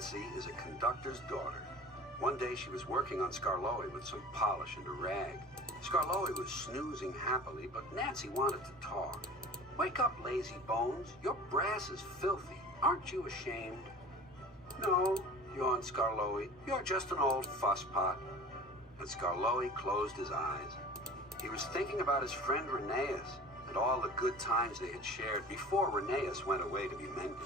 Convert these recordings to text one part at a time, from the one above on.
Nancy is a conductor's daughter. One day she was working on Skarloey with some polish and a rag. Skarloey was snoozing happily, but Nancy wanted to talk. "Wake up, lazy bones. Your brass is filthy. Aren't you ashamed?" "No," yawned Skarloey. "You're just an old fusspot." And Skarloey closed his eyes. He was thinking about his friend Rheneas and all the good times they had shared before Rheneas went away to be mended.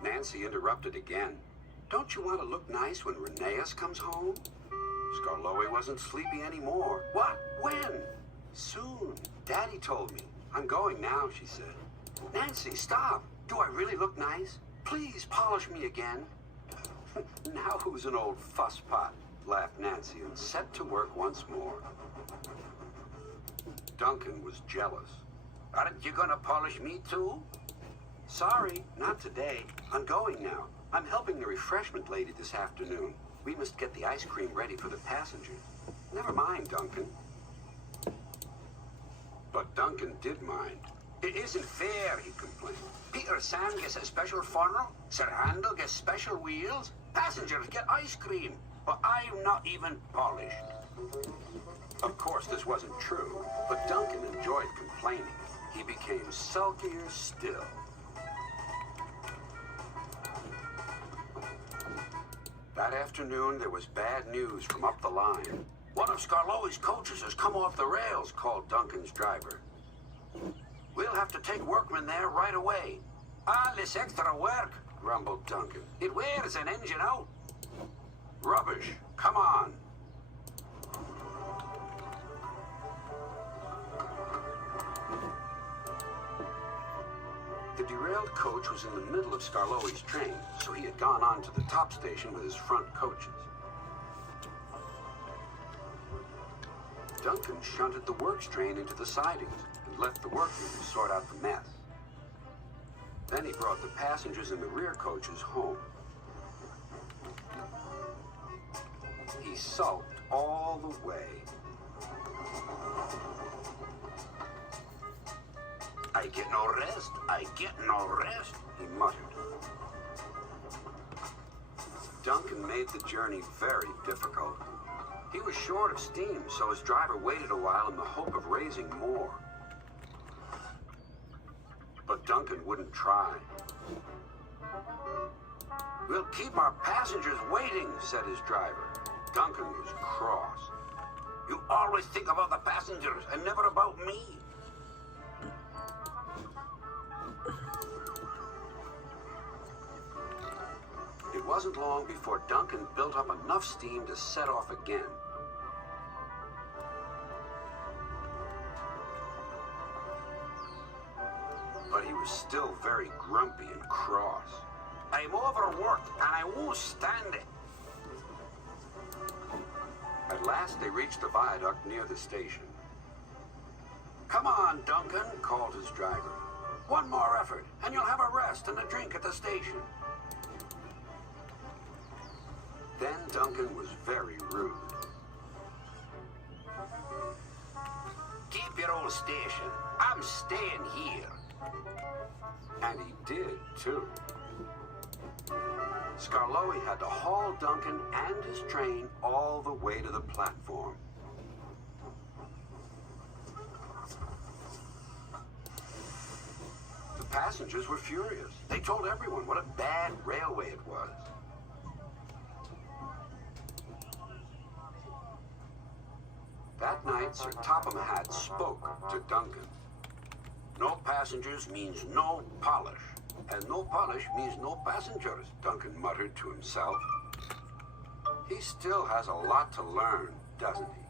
Nancy interrupted again. "Don't you want to look nice when Rheneas comes home?" Skarloey wasn't sleepy anymore. "What? When?" "Soon. Daddy told me. I'm going now," she said. "Nancy, stop. Do I really look nice? Please polish me again." "Now who's an old fusspot?" laughed Nancy and set to work once more. Duncan was jealous. "Aren't you gonna polish me too?" "Sorry, not today. I'm going now. I'm helping the refreshment lady this afternoon. We must get the ice cream ready for the passengers." "Never mind, Duncan." But Duncan did mind. "It isn't fair," he complained. "Peter Sam gets a special funnel, Sir Handel gets special wheels, passengers get ice cream, but I'm not even polished." Of course, this wasn't true, but Duncan enjoyed complaining. He became sulkier still. That afternoon, there was bad news from up the line. "One of Skarloey's coaches has come off the rails," called Duncan's driver. "We'll have to take workmen there right away." "All this extra work," grumbled Duncan. "It wears an engine out." "Rubbish. Come on." The derailed coach was in the middle of Skarloey's train, so he had gone on to the top station with his front coaches. Duncan shunted the works train into the sidings and left the workmen to sort out the mess. Then he brought the passengers in the rear coaches home. He sulked all the way. "I get no rest, I get no rest," he muttered. Duncan made the journey very difficult. He was short of steam, so his driver waited a while in the hope of raising more. But Duncan wouldn't try. "We'll keep our passengers waiting," said his driver. Duncan was cross. "You always think about the passengers and never about me." It wasn't long before Duncan built up enough steam to set off again. But he was still very grumpy and cross. "I'm overworked and I won't stand it." At last they reached the viaduct near the station. "Come on, Duncan," called his driver. "One more effort and you'll have a rest and a drink at the station." Then Duncan was very rude. "Keep your old station. I'm staying here." And he did, too. Skarloey had to haul Duncan and his train all the way to the platform. The passengers were furious. They told everyone what a bad railway it was. That night, Sir Topham Hatt spoke to Duncan. "No passengers means no polish, and no polish means no passengers," Duncan muttered to himself. "He still has a lot to learn, doesn't he?"